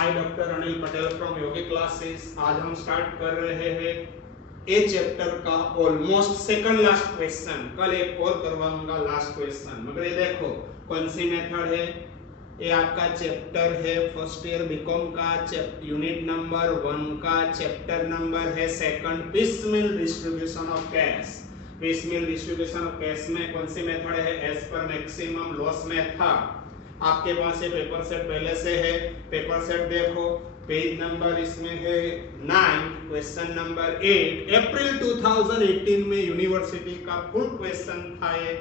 I doctor Anil Patel from Yogi classes. आज हम start कर रहे हैं ए चैप्टर का ऑलमोस्ट सेकंड लास्ट क्वेश्चन। कल एक और करवाऊंगा लास्ट क्वेश्चन, मगर ये देखो कौन सी मेथड है। ये आपका चैप्टर है फर्स्ट ईयर बीकॉम का, यूनिट नंबर 1 का, चैप्टर नंबर है second, piecemeal distribution of cash. Piecemeal distribution of cash में कौन सी मेथड है? As per maximum loss method. आपके पास ये पेपर सेट पहले से है, पेपर सेट देखो, पेज नंबर इसमें है 9, क्वेश्चन नंबर 8। अप्रैल 2018 में यूनिवर्सिटी का फुल क्वेश्चन था ये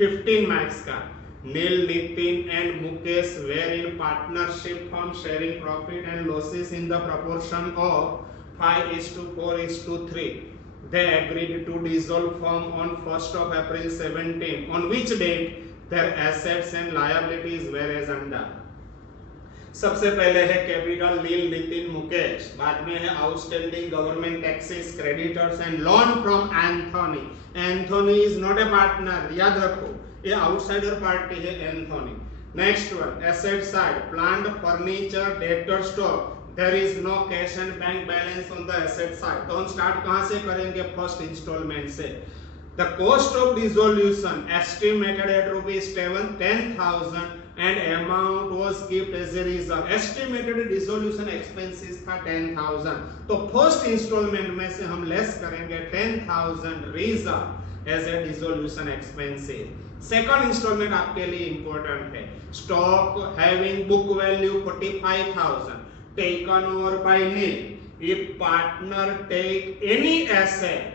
15 मार्क्स का। Neel, Nitin and Mukesh were in partnership firm sharing profit and losses in the proportion of 5:4:3. They agreed to dissolve firm on 1st of April 17, on which date their assets and liabilities were as under. सबसे पहले है capital नील, नितिन, मुकेश। बाद में है outstanding government taxes, creditors and loan from Anthony. Anthony is not a partner, याद रखो, ये outsider party है Anthony. Next one, asset side, plant, furniture, debtor stock. There is no cash and bank balance on the asset side. तो हम start कहां से करेंगे? First instalment से। The cost of dissolution estimated at ₹10,000 and amount was kept as a reserve. Estimated dissolution expenses था 10,000, तो first instalment में से हम लेस करेंगे 10,000 reserve as a dissolution expenses. Second instalment आपके लिए इंपॉर्टेंट है। Stock having book value 45,000 taken over by nil. If partner take any asset,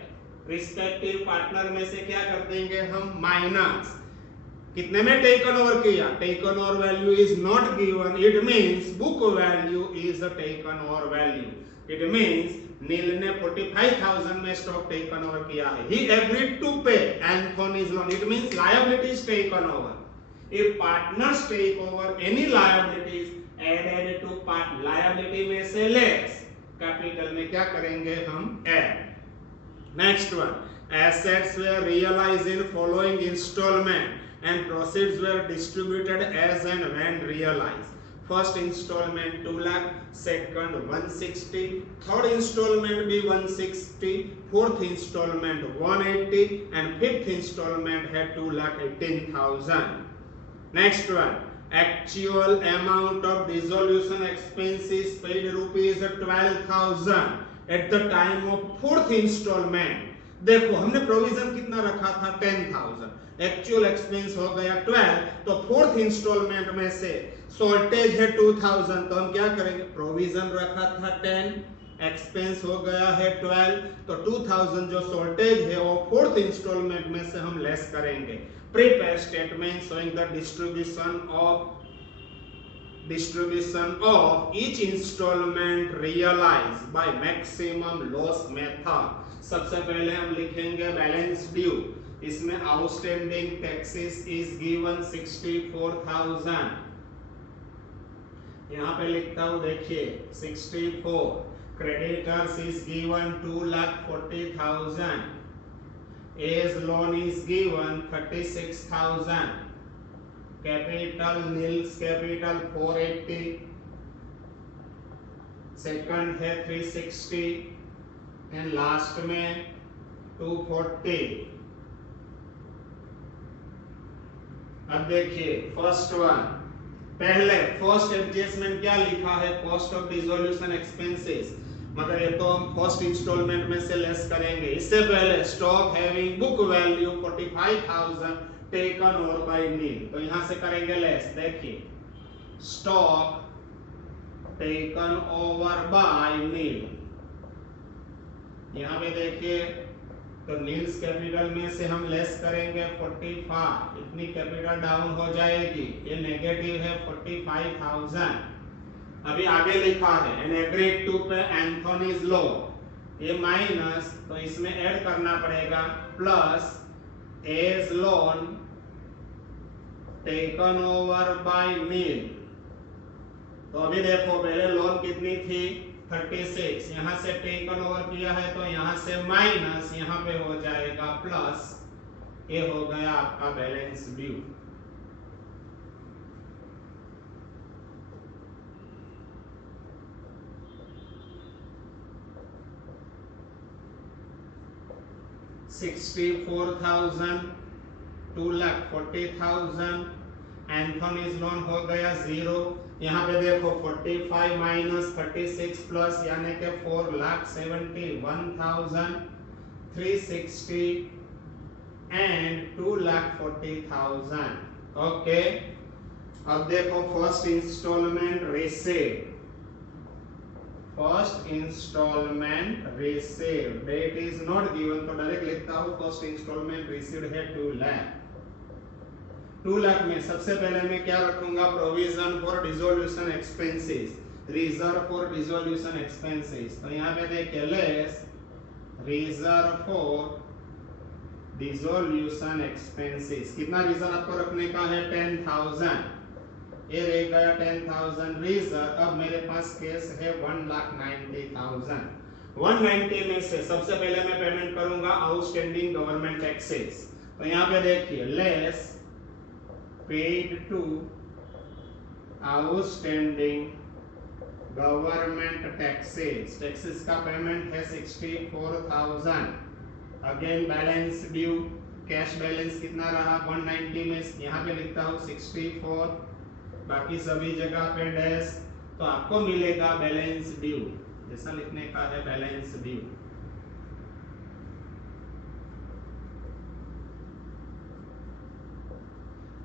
respective partner में से क्या कर देंगे हम? माइनस। कितने में टेकन ओवर किया? Taken over value is not given, it means book value is a taken over value. It means Neel ने 45,000 में स्टॉक टेकन ओवर किया है। He agreed to pay Anthony's loan, it means liabilities taken over. If partners take over any liabilities added to part, liability में से less, capital में क्या करेंगे हम? Add. Next one, assets were realized in following installment and proceeds were distributed as and when realized. First installment 2 lakh, second 160, third installment भी 160, fourth installment 180 and fifth installment है 2,18,000. Next one, actual amount of dissolution expenses paid ₹12,000 at the time of fourth installment. देखो हमने provision कितना रखा था? 10,000, actual expense हो गया 12, तो फोर्थ इंस्टॉलमेंट में से शॉर्टेज है 2,000, तो हम क्या करेंगे? प्रोविजन रखा था 10, एक्सपेंस हो गया है 12, तो 2,000 जो शॉर्टेज है वो फोर्थ इंस्टॉलमेंट में से हम लेस करेंगे। Prepare statement showing the distribution of each installment realized by maximum loss method. सबसे पहले हम लिखेंगे बैलेंस ड्यू। इसमें आउटस्टैंडिंग टैक्सेस इज गिवन 64,000, यहाँ पे लिखता हूँ, देखिए 64। Creditors is given 2,40,000, as loan is given 36,000, capital नील्स कैपिटल 480, सेकंड है 360 एंड लास्ट में 240। अब देखिए फर्स्ट वन, पहले फर्स्ट एडजस्टमेंट क्या लिखा है? कॉस्ट ऑफ डिसोल्यूशन एक्सपेंसेस, मगर ये तो हम फर्स्ट इंस्टॉलमेंट में से लेस करेंगे। इससे पहले stock having book value 45,000 taken over by Neel, तो यहां से करेंगे लेस। देखिए stock taken over by Neel, यहां पे देखिए तो नील्स कैपिटल में से हम लेस करेंगे 45, इतनी कैपिटल डाउन हो जाएगी, ये नेगेटिव है 45,000। अभी आगे लिखा है and agreed to pay Anthony's loan, ये माइनस, तो इसमें ऐड करना पड़ेगा plus as loan taken over by Neel. तो अभी देखो पहले लोन कितनी थी? 36, यहाँ से टेकन ओवर किया है तो यहाँ से माइनस, यहाँ पे हो जाएगा प्लस, ये हो गया आपका बैलेंस ड्यू। 64,000, 2,40,000, एंथोनीज लोन हो गया 0। यहाँ पे देखो 45 माइनस 36 प्लस यानी के 4,71,000, 360 एंड 2,40,000। ओके, अब देखो first instalment receive, first instalment receive, date is not given तो डायरेक्ट लिखता हूं फर्स्ट इंस्टॉलमेंट रिसीव्ड है 2 लाख। 2 लाख में सबसे पहले मैं क्या रखूंगा, provision for dissolution expenses, reserve for dissolution expenses. तो यहाँ पे देखिए less reserve for dissolution expenses, कितना रिजर्व आपको रखने का है 10,000, ये रह गया 10,000 रिजर्व। अब मेरे पास कैश है 1,90,000। 190 में से सबसे पहले मैं पेमेंट करूंगा आउटस्टैंडिंग गवर्नमेंट टैक्सेस। तो यहाँ पे देखिए less paid to outstanding government taxes, taxes का पेमेंट है 64,000। Again balance due, cash balance कितना रहा 190 में, यहाँ पे लिखता हूँ 64, बाकी सभी जगह पे डैश, तो आपको मिलेगा बैलेंस ड्यू, जैसा लिखने का है बैलेंस ड्यू।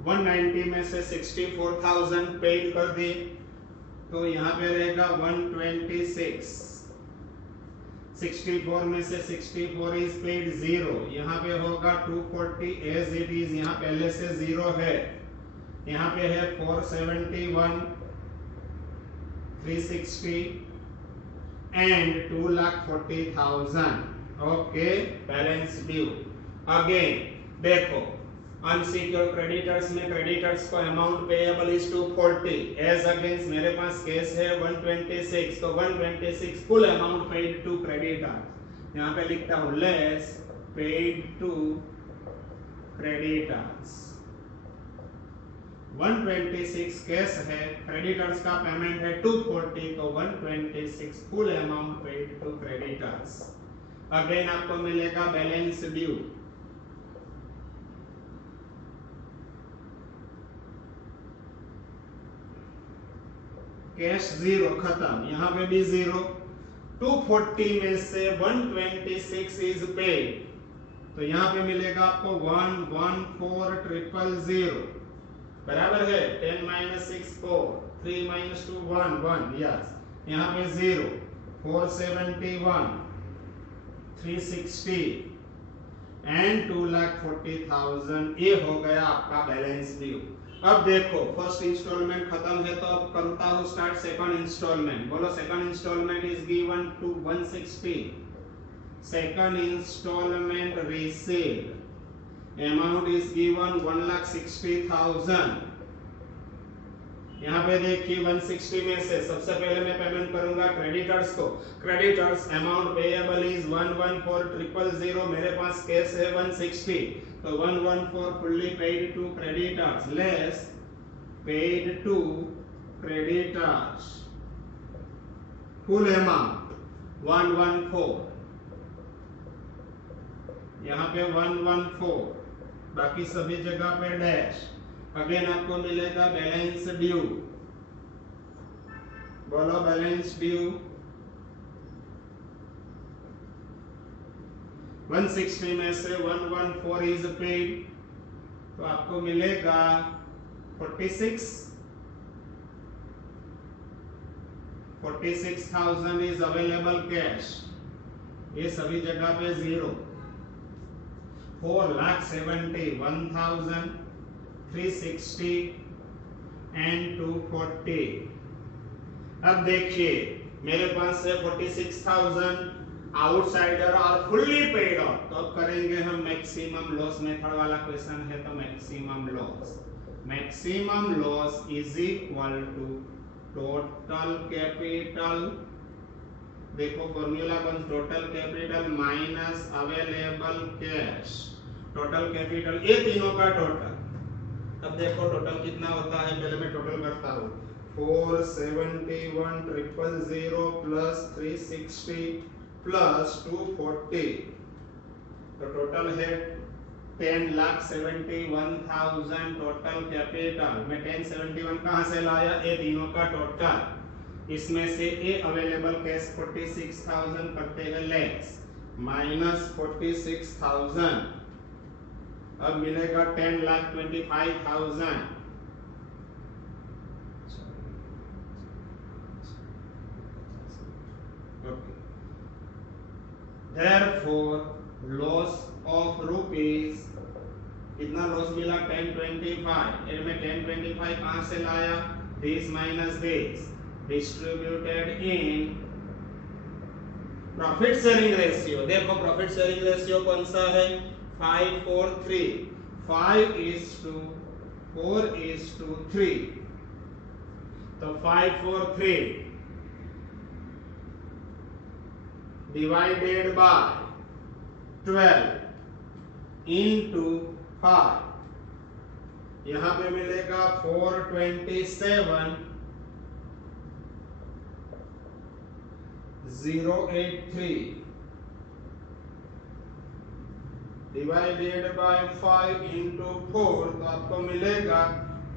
वन 190 में से 64,000 पेड कर दिए, तो यहाँ पे रहेगा 126। 64 में से 64 इज पेड 0, यहाँ पे होगा 240 एज इट इज, यहाँ पहले से 0 है, यहाँ पे है 471, 360 and 2,40,000। Okay, balance due. Again देखो अनसिक्योर्ड क्रेडिटर्स में क्रेडिटर्स को amount payable is 240 as against मेरे पास कैश है 126, तो 126 full amount paid to creditor, यहाँ पे लिखता हूँ less paid to creditors. 126 cash है, क्रेडिटर्स का पेमेंट है 240, तो 126 full amount paid to creditors. Again आपको मिलेगा बैलेंस ड्यू। कैश 0 खत्म, यहाँ पे भी 0। 240 में से 126 इज पेड, तो यहाँ पे मिलेगा आपको 114,000 बराबर है 10 - 6 4, 3 - 2 1 1, यस, यहाँ पे 0, 471, 360 एंड 2,40,000, ये हो गया आपका बैलेंस ड्यू। अब देखो फर्स्ट इंस्टॉलमेंट खत्म है, तो अब करता हूँ स्टार्ट सेकंड इंस्टॉलमेंट। बोलो second installment is given to 160, second installment received, amount is given 1,60,000। यहाँ पे देखिए 160 में से सबसे पहले मैं पेमेंट करूंगा क्रेडिटर्स को, क्रेडिटर्स अमाउंट पेएबल इज 114,000, मेरे पास कैश है 160, तो 114 fully paid to creditors, less paid to creditors, full amount 114, यहाँ पे 114, बाकी सभी जगह पे डैश। अगेन आपको मिलेगा बैलेंस ड्यू, बोलो बैलेंस ड्यू। 160 में से 114 इज पेड, तो आपको मिलेगा 46,000 इज अवेलेबल कैश, ये सभी जगह पे 0। 4,71,000, 360 एंड 240। अब देखिए मेरे पास है 46,000, आउटसाइडर और फुल्ली पेड ऑफ, तो अब करेंगे हम मैक्सिमम लॉस मेथड वाला क्वेश्चन है, तो maximum loss is equal to total capital, देखो फॉर्मूला बन total capital minus available cash, total capital ये तीनों का टोटल। अब देखो टोटल कितना होता है, पहले मैं टोटल करता हूँ 471,000 प्लस 360 प्लस 240, तो टोटल है 10,71,000 टोटल कैपिटल। मैं 1071 कहां से लाया? ए तीनों का टोटल, इसमें से ए अवेलेबल कैश 46,000 करते हैं लेस, माइनस 46,000, अब मिलेगा 10,25,000। Okay, therefore loss of rupees, कितना लॉस मिला? 1025। एंड में 1025 कहां से लाया? This minus this, distributed in profit sharing ratio. देखो प्रॉफिट शेयरिंग रेशियो कौन सा है? 5:4:3, 5:4:3। तो 5:4:3 डिवाइडेड बाय 12 इंटू 5, यहां पे मिलेगा 427,083 डिवाइडेड बाय 5 इंटू 4, तो आपको मिलेगा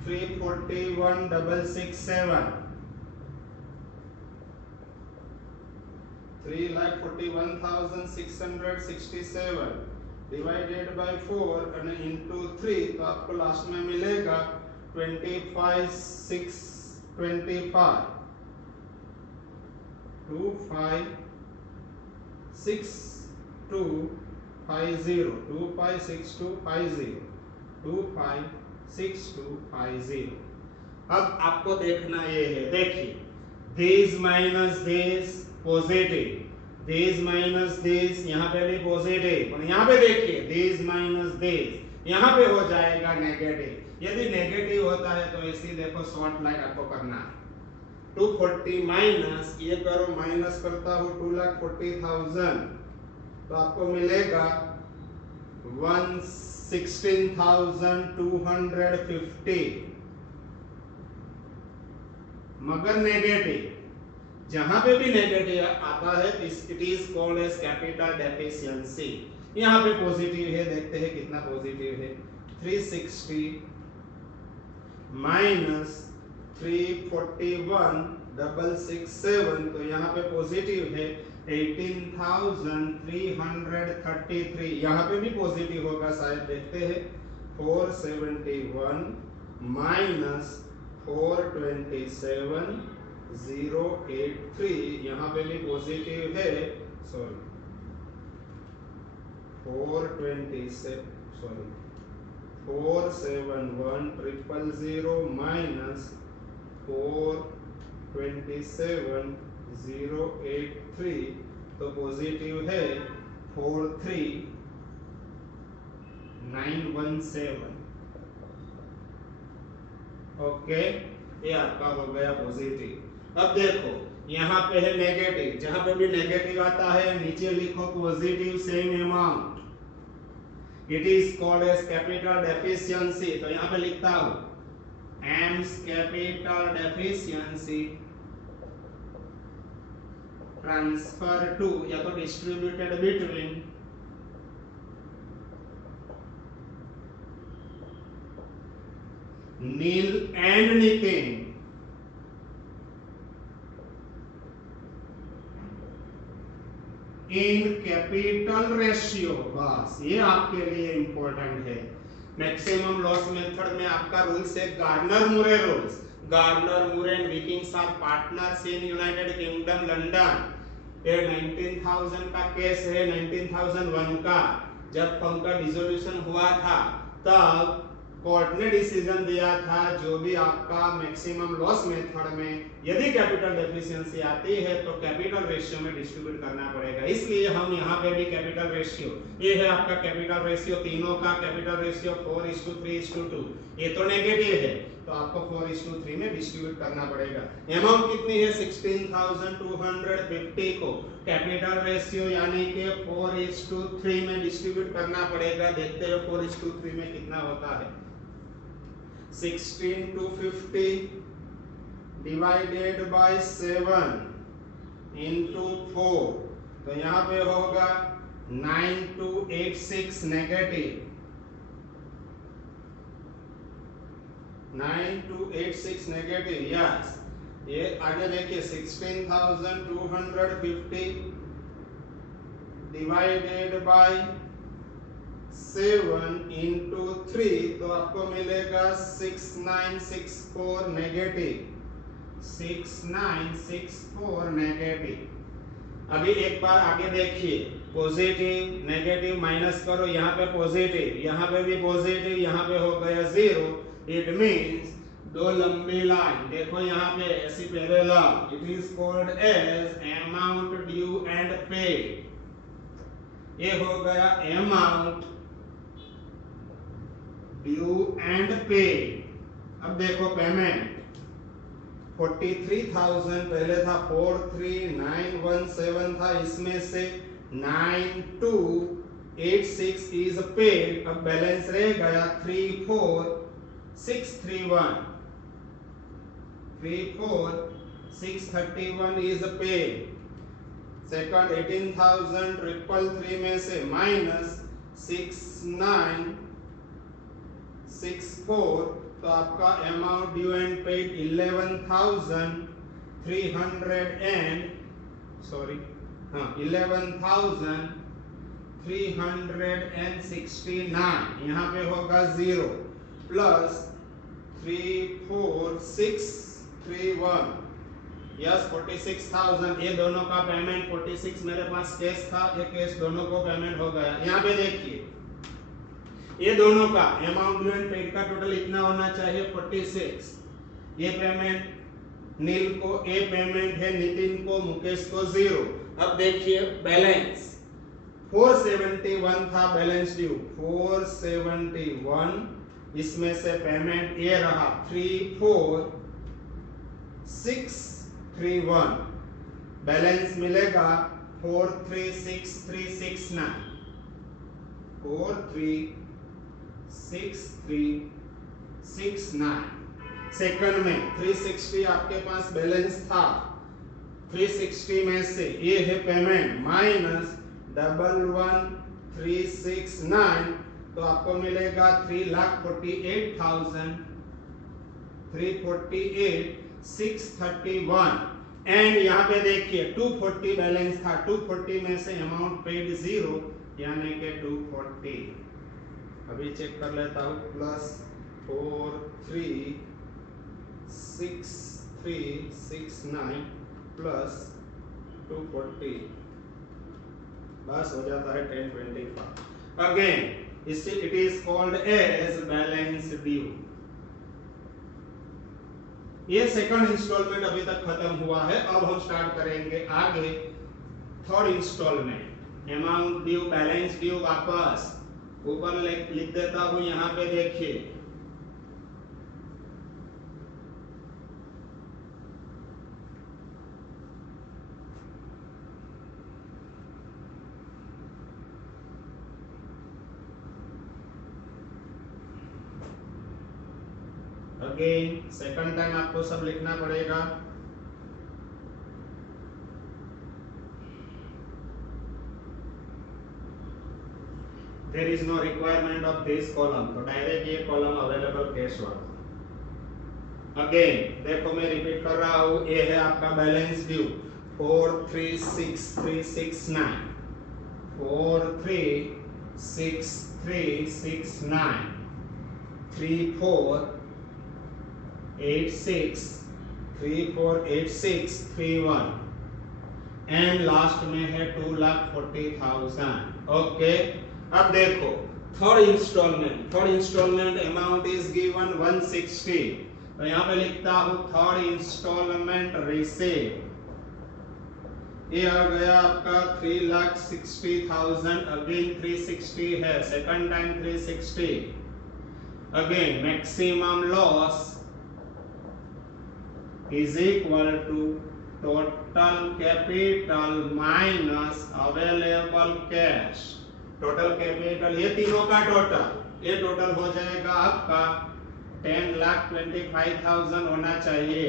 341,667, 3,41,667 डिवाइडेड बाय 4 और इंटू 3, तो आपको लास्ट में मिलेगा 25,625, 25,6250, 25,6250, 25,6250। अब आपको देखना ये है, देखिए this minus this positive, this minus this, यहाँ पे भी पॉजिटिव, और यहाँ पे देखिए दिस माइनस दिस, यहाँ पे हो जाएगा नेगेटिव। यदि नेगेटिव होता है तो ऐसी देखो शॉर्ट लाइन आपको करना है। 240 माइनस, ये करो, माइनस करता हूँ 2,40,000, तो आपको मिलेगा 116,250, मगर नेगेटिव। जहां पे भी नेगेटिव आता है it is called as capital deficiency. यहाँ पे पॉजिटिव है, देखते हैं कितना पॉजिटिव है। 360 माइनस 341,667, तो यहाँ पे पॉजिटिव है 18,333, यहाँ पे भी पॉजिटिव होगा शायद, देखते हैं। 471 माइनस 427,083, यहाँ पे भी पॉजिटिव है, सॉरी 471,000 माइनस 427,083, तो पॉजिटिव है 43,917। ओके, ये आपका हो गया पॉजिटिव। अब देखो यहाँ पे है नेगेटिव, जहां पे भी नेगेटिव आता है नीचे लिखो positive same amount, it is called as capital deficiency. तो यहाँ पे लिखता हूं as capital deficiency transfer to, या तो distributed between Neel and Nitin in capital ratio. बस ये आपके लिए इंपॉर्टेंट है। मैक्सिमम लॉस मेथड में आपका रूल्स है Garner Murray rules. Garner Murray and Vikings are partners in United Kingdom London. ये 19,000 का केस है, 19,001 का। जब फर्म का डिसोल्यूशन हुआ था तब कोर्ट ने डिसीजन दिया था जो भी आपका मैक्सिमम लॉस मेथड में यदि कैपिटल डेफिशिएंसी आती है तो कैपिटल रेशियो में डिस्ट्रीब्यूट करना पड़ेगा। इसलिए हम यहाँ पे भी कैपिटल रेशियो, ये है आपका कैपिटल रेशियो तीनों का कैपिटल रेशियो 4:3:2। ये तो नेगेटिव है तो आपको 4:3 में डिस्ट्रीब्यूट करना पड़ेगा। अमाउंट कितनी है? 16,250 को कैपिटल रेशियो यानी कि 4:3 में डिस्ट्रीब्यूट करना पड़ेगा। देखते हैं 4:3 में कितना होता है। 16,250 डिवाइडेड बाय 7 into 4, तो यहाँ पे होगा 9286 नेगेटिव, 9286 नेगेटिव, यस। ये आगे देखिए 16,250 डिवाइडेड बाय 7 इंटू 3, तो आपको मिलेगा 6964 नेगेटिव, 6964 नेगेटिव। अभी एक बार आगे देखिए, पॉजिटिव नेगेटिव माइनस करो, यहाँ पे पॉजिटिव, यहाँ पे भी पॉजिटिव, यहाँ पे हो गया 0। इट मींस दो लंबी लाइन, देखो यहाँ पे ऐसी parallel, it is called as amount due and paid. ये हो गया अमाउंट ड्यू एंड पेड। अब देखो पेमेंट 43,000 पहले था, 43,917 था, इसमें से 9286 इज पेड। अब बैलेंस रह गया 34,631, 34,631 इज पेड। सेकंड 18,333 में से माइनस 6964, तो आपका अमाउंट ड्यू एंड पेड 11,369, यहाँ पे होगा 0 प्लस 34,631, यस 46,000। ये दोनों का पेमेंट 46 मेरे पास कैश था, ये कैश दोनों को पेमेंट हो गया। यहाँ पे देखिए ये दोनों का अमाउंट ड्यू एंड पेड का टोटल इतना होना चाहिए 46। ये पेमेंट नील को, ये पेमेंट है नितिन को, मुकेश को 0। अब देखिए बैलेंस 471 था बैलेंस ड्यू, 471, इसमें से पेमेंट ये रहा 34,631, बैलेंस मिलेगा 436369, 436369। सेकंड में 360 आपके पास बैलेंस था, 360 में से ये है पेमेंट माइनस 11,369, तो आपको मिलेगा 3,48,000, 348,631। एंड यहाँ पे देखिए 240 बैलेंस था, 240 में से अमाउंट पेड 0, यानी कि 240। अभी चेक कर लेता हूँ, प्लस 436369 प्लस 240, बस हो जाता है 1025। Again it is called as balance due. ये सेकंड इंस्टॉलमेंट अभी तक खत्म हुआ है। अब हम स्टार्ट करेंगे आगे third installment, amount due, balance due. वापस ऊपर लिख देता हूं, यहाँ पे देखिए अगेन सेकंड टाइम आपको सब लिखना पड़ेगा। There is no requirement of this column, तो डायरेक्ट ये कॉलम अवेलेबल कैश हुआ। अगेन देखो मैं रिपीट कर रहा हूँ, ये है आपका बैलेंस ड्यू 436369, 436369, 348631 एंड लास्ट में है 2,40,000। ओके, अब देखो third installment amount is given 160, तो यहाँ पे लिखता हूँ थर्ड इंस्टॉलमेंट रिसीव। ये आ गया आपका 3,60,000, अगेन 360 है, second time 360। Again maximum loss is equal to total capital minus available cash। Total capital ये तीनों का टोटल, ये टोटल हो जाएगा आपका 10,25,000 होना चाहिए,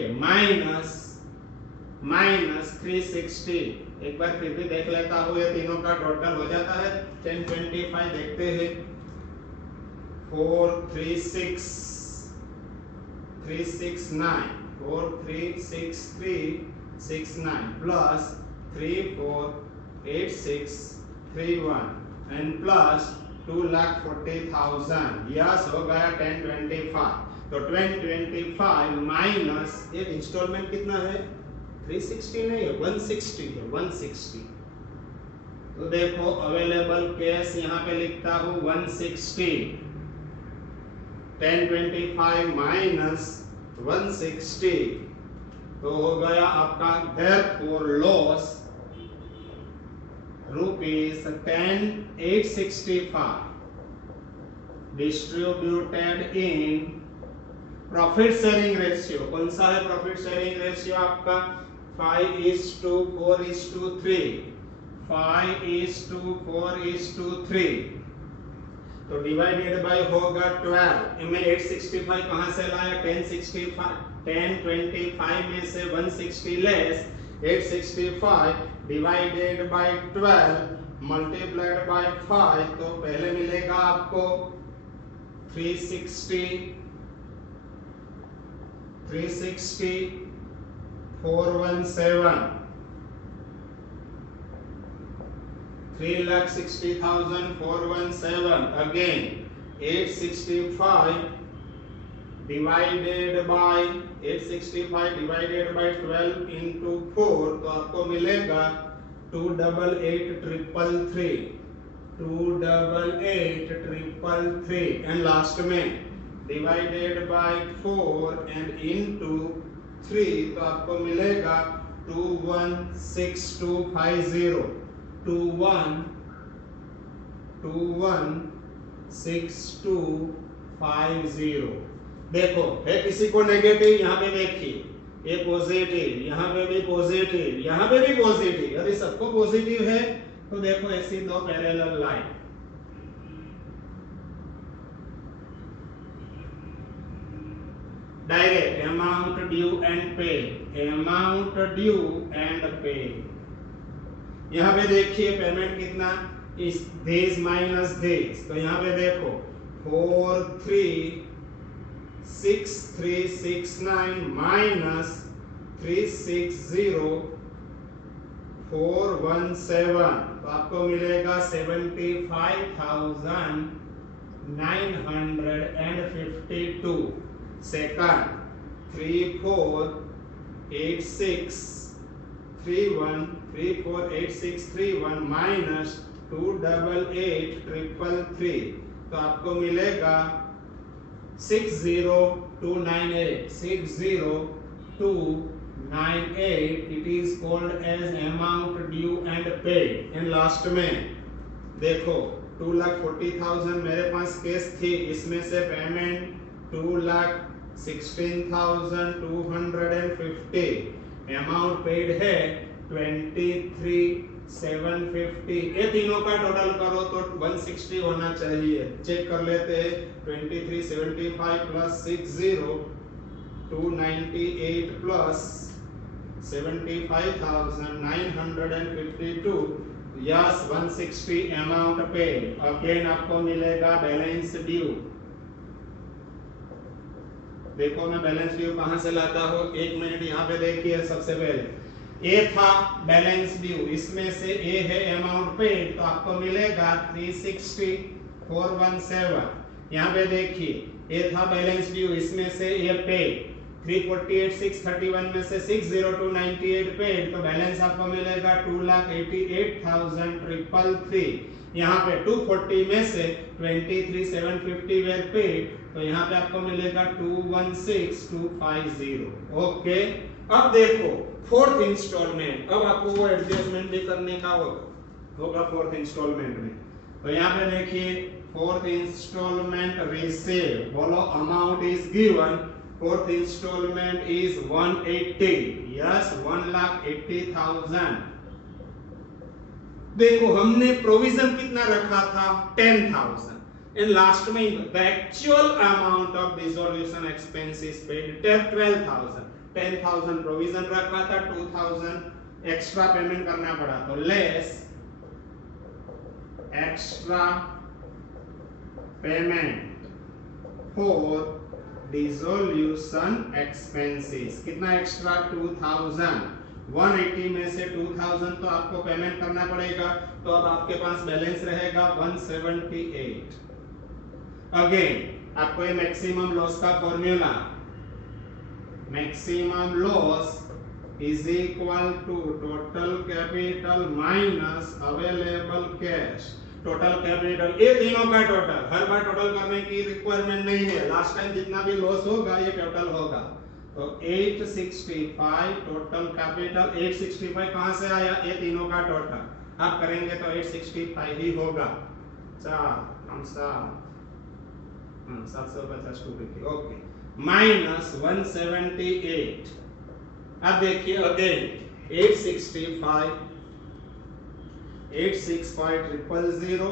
माइनस 360। एक बार फिर भी देख लेता हूँ, ये तीनों का टोटल हो जाता है 1025। देखते हैं 436,369 436,369 प्लस 348631 एंड प्लस 2,40,000। यस, हो गया 1025। तो 1025 माइनस ये इंस्टॉलमेंट कितना है? 360 नहीं है, 160 है, 160। तो देखो अवेलेबल कैश यहाँ पे लिखता हूँ 160। 1025 माइनस 160 तो हो गया आपका therefore loss ₹10,865 distributed in profit sharing ratio. कौन सा है प्रॉफिट शेयरिंग रेशियो आपका? 5:4:3 5:4:3। तो डिवाइडेड बाय होगा 12। इनमें 865 कहां से लाया? 1025 में से 160 less 865 divided by 12 multiplied by 5। तो पहले मिलेगा आपको 360 417 3,60,417 again 865 divided by 12 into 4 तो आपको मिलेगा 288,333 एंड लास्ट में divided by 4 and into 3 तो आपको मिलेगा 216,250 216,250। देखो है किसी को नेगेटिव, यहाँ पे देखिए ये पॉजिटिव, यहाँ पे भी पॉजिटिव, यहाँ पे भी पॉजिटिव। यदि सबको पॉजिटिव है तो देखो ऐसी दो parallel line. Direct amount due and पे, अमाउंट ड्यू एंड पे। यहाँ पे देखिए पेमेंट कितना इस दिस माइनस दिस। तो यहाँ पे देखो 436,369 माइनस 360,417 तो आपको मिलेगा 75,952। सेकंड 348631 माइनस 288,333 तो आपको मिलेगा 60298 it is called as amount due and paid। And last में देखो 2,40,000 मेरे पास कैश थी, इसमें से पेमेंट 2,16,250 अमाउंट पेड है 23,750। ये तीनों का टोटल करो तो 160 होना चाहिए। चेक कर लेते हैं 2375 plus 60 298 plus 75,952 yes 160 amount paid. Again आपको मिलेगा बैलेंस ड्यू। देखो मैं बैलेंस ड्यू कहां से लाता हूं, एक मिनट यहाँ पे देखिए। सबसे पहले ए था बैलेंस ड्यू, इसमें से ए है अमाउंट पेड तो आपको मिलेगा 360,417। यहाँ पे देखिए ए था बैलेंस ड्यू, इसमें से ए पेड 348,631 में से 60298 पेड तो बैलेंस आपको मिलेगा 2,88,333। यहाँ पे 240 में से 23,750 वेर पेड तो यहाँ पे आपको मिलेगा 216,250। ओके, अब देखो फोर्थ इंस्टॉलमेंट। अब आपको वो एडजस्टमेंट भी करने का होगा फोर्थ इंस्टॉलमेंट में। तो यहाँ पे देखिए फोर्थ इंस्टॉलमेंट रिसीव, बोलो amount is given. Fourth installment is 180, yes 1,80,000। देखो हमने प्रोविजन कितना रखा था 10,000 एंड लास्ट में the actual amount of dissolution expenses paid 12,000। 10,000 provision रखा था, 2,000 एक्स्ट्रा पेमेंट करना पड़ा, तो less extra payment for dissolution expenses. कितना एक्स्ट्रा? 2,000। 180 में से 2,000 तो आपको पेमेंट करना पड़ेगा, तो अब आपके पास बैलेंस रहेगा 178। अगेन आपको ये मैक्सिमम लॉस का formula, maximum loss is equal to total capital minus available cash. Total capital, ये तीनों का टोटल, हर बार टोटल करने की रिक्वायरमेंट नहीं है, लास्ट टाइम जितना भी लॉस होगा ये टोटल होगा। तो 865 टोटल कैपिटल, 865 कहां से आया? ये तीनों का टोटल, आप करेंगे तो 865 ही होगा। 750 टू, ओके, माइनस 178। अब देखिए अगेन 865 000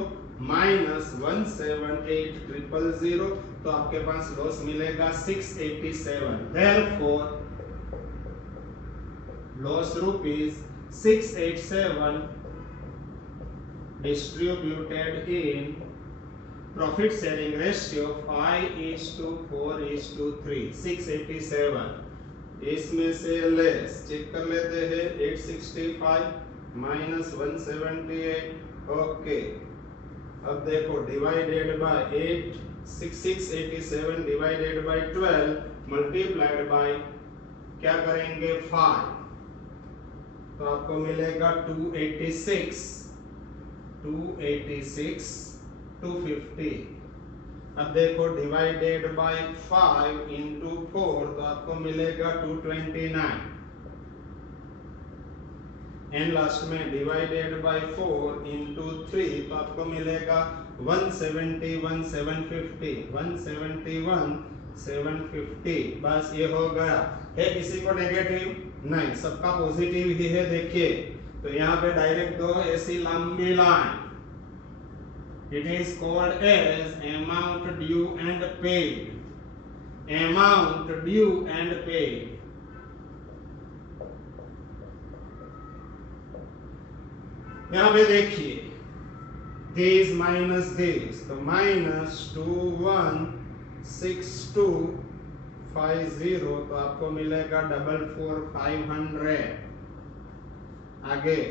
माइनस 178,000, तो आपके पास लॉस मिलेगा 687। Therefore loss rupees 687 distributed in profit sharing ratio 5:4:3। 687 इसमें से लेस चेक कर लेते हैं, 865 माइनस 178, ओके। अब देखो divided by 687 divided by 12 multiplied by क्या करेंगे 5, तो आपको मिलेगा 286 250। अब देखो डिवाइडेड बाय 5 into 4 तो आपको मिलेगा 229, एंड लास्ट में डिवाइडेड बाय 4 into 3 तो आपको मिलेगा 171,750। बस ये हो गया। है किसी को नेगेटिव? नहीं, सबका पॉजिटिव ही है। देखिए तो यहाँ पे डायरेक्ट दो ऐसी लंबी line, it is called as amount due and paid, amount due and paid। यहाँ पे देखिए this minus this, तो minus 216250, तो आपको मिलेगा 44,500। आगे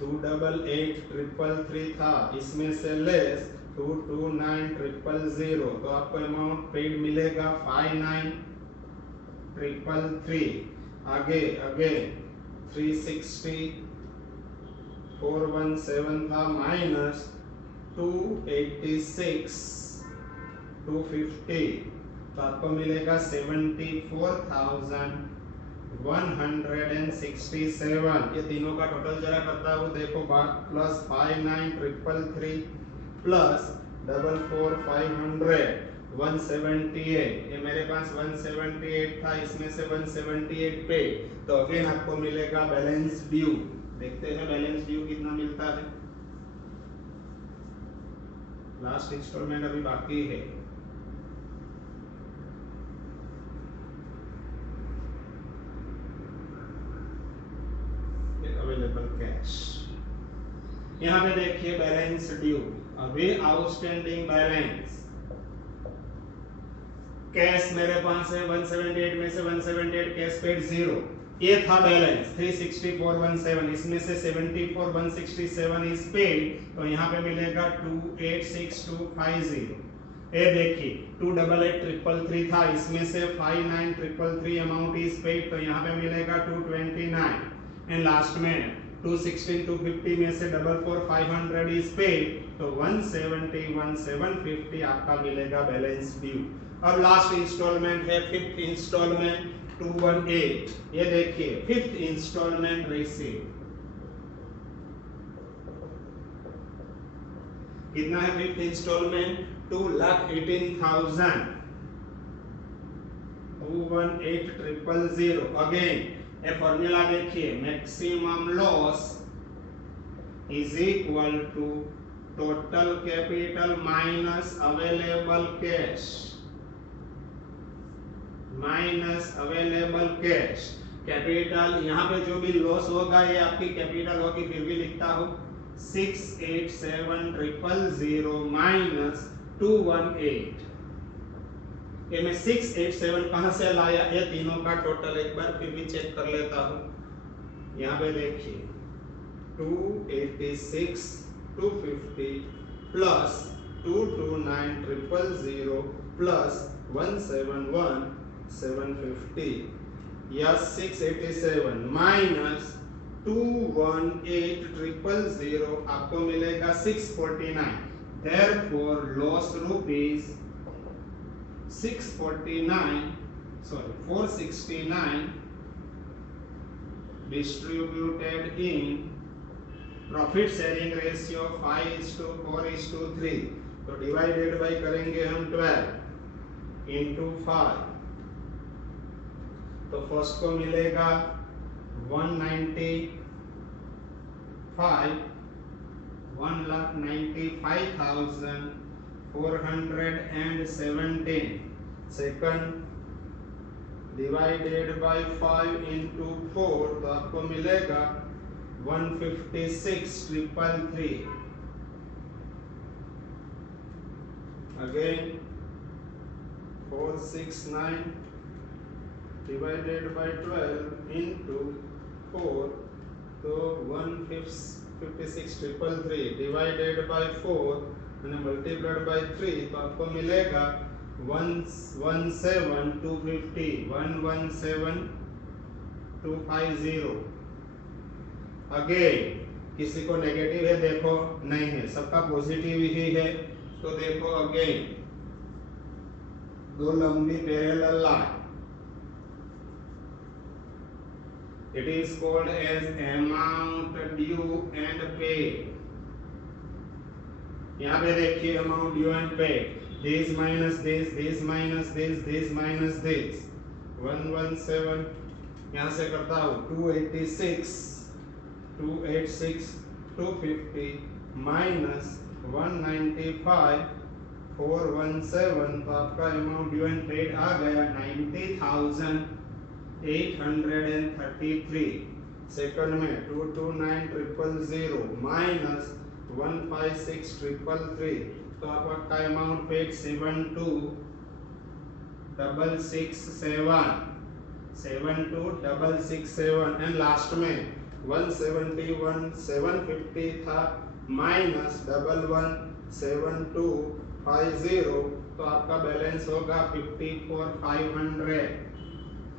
288,333 था, इसमें से लेस 229,000, तो आपको अमाउंट पेड मिलेगा 59,333। आगे 360,417 था, माइनस 286,250, तो आपको मिलेगा 74,167। ये तीनों का टोटल जरा करता हूँ, देखो बात, प्लस 59,333 प्लस 44,500 178, ये मेरे पास 178 था, इसमें से 178 पे, तो अगेन आपको मिलेगा बैलेंस ड्यू। देखते हैं बैलेंस ड्यू कितना मिलता है। लास्ट इंस्टॉलमेंट अभी बाकी है। अवेलेबल कैश, यहाँ पे देखिए बैलेंस ड्यू, अभी आउटस्टैंडिंग बैलेंस, कैश मेरे पास है 178 में से 178 कैश पेड 0, ये था बैलेंस 364,117, इसमें से 74,167 इज पेड, तो यहाँ पे मिलेगा 286,250। ये देखिए 288,333 था, इसमें से 59,333 अमाउंट इज पेड, तो यहाँ पे मिलेगा 229, एंड लास्ट में 216,250 में से 44,500 इज पेड, तो 171,750 आपका मिलेगा बैलेंस ड्यू। अब लास्ट इंस्टॉलमेंट है फिफ्थ इंस्टॉलमेंट 218, ये देखिए फिफ्थ इंस्टॉलमेंट रिसीव, कितना है फिफ्थ इंस्टॉलमेंट? 2,18,000, 218,000। अगेन ये फॉर्मूला देखिए, maximum loss is equal to total capital minus available cash. Minus available cash. Capital यहाँ पे जो भी लॉस होगा ये आपकी कैपिटल होगी, फिर भी लिखता हूँ 687,000 माइनस 218। ये मैं 687 कहाँ से लाया, ये तीनों का टोटल एक बार फिर भी चेक कर लेता हूँ। यहाँ पे देखिए 286 250 प्लस 229,000 प्लस 171 750 या 687 माइनस 218,000 आपको मिलेगा 649। Therefore loss rupees 469 distributed in profit sharing ratio 5:4:3। तो डिवाइडेड बाय करेंगे हम 12 into 5। तो फर्स्ट को मिलेगा 1,95,417। सेकंड डिवाइडेड बाय 5 into 4 तो आपको मिलेगा 156,333। अगेन 469 divided by 12 into 4 तो 156,333 divided by 4 and multiplied by 3 तो आपको मिलेगा 117,250 117,250। अगेन किसी को नेगेटिव है, देखो नहीं है, सबका पॉजिटिव ही है। तो देखो अगेन दो लंबी parallel line, it is called as amount due and paid। यहाँ पे देखिए amount due and paid, this minus this, this minus this, this minus this 117। यहाँ से करता हूँ 286 250 माइनस 195,417 तो आपका अमाउंट ड्यू एंड पेड आ गया 90,833। सेकंड में 229,000 माइनस 156,333 तो आपका अमाउंट पेड 72,667 एंड लास्ट में 171,750 था माइनस 11,7250 तो आपका बैलेंस होगा 54,500।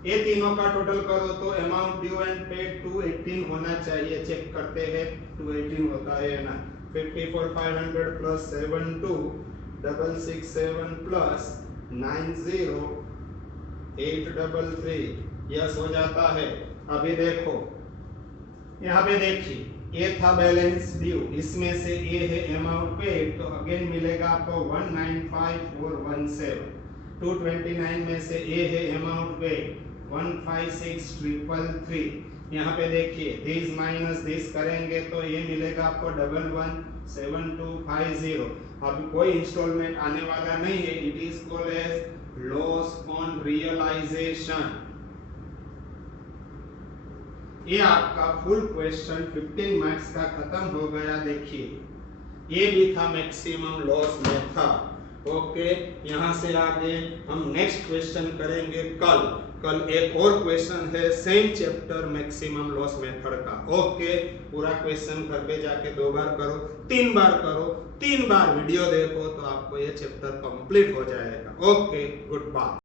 ये तीनों का टोटल करो तो अमाउंट ड्यू एंड पेड 218 होना चाहिए। चेक करते हैं 218 होता है ना। 54,500 प्लस 72,667 प्लस 90,833 यस हो जाता है। अभी देखो यहाँ पे देखिए ये था बैलेंस ड्यू, इसमें से ये है अमाउंट पेड तो अगेन मिलेगा आपको 195,417। 229 में से ये है अमाउंट पेड 156,333। यहाँ पे देखिए दिस माइनस दिस करेंगे तो ये मिलेगा आपको 11,7250। अभी कोई इंस्टॉलमेंट आने वाला नहीं है। It is called as loss on realisation. ये आपका फुल क्वेश्चन 15 मार्क्स का खत्म हो गया। देखिए ये भी था मैक्सिमम लॉस मेथड। ओके, यहाँ से आगे हम नेक्स्ट क्वेश्चन करेंगे कल एक और क्वेश्चन है same chapter maximum loss method का। ओके, पूरा क्वेश्चन घर पे जाके 2 बार करो, 3 बार करो, 3 बार वीडियो देखो तो आपको ये चैप्टर कंप्लीट हो जाएगा। Okay, good bye.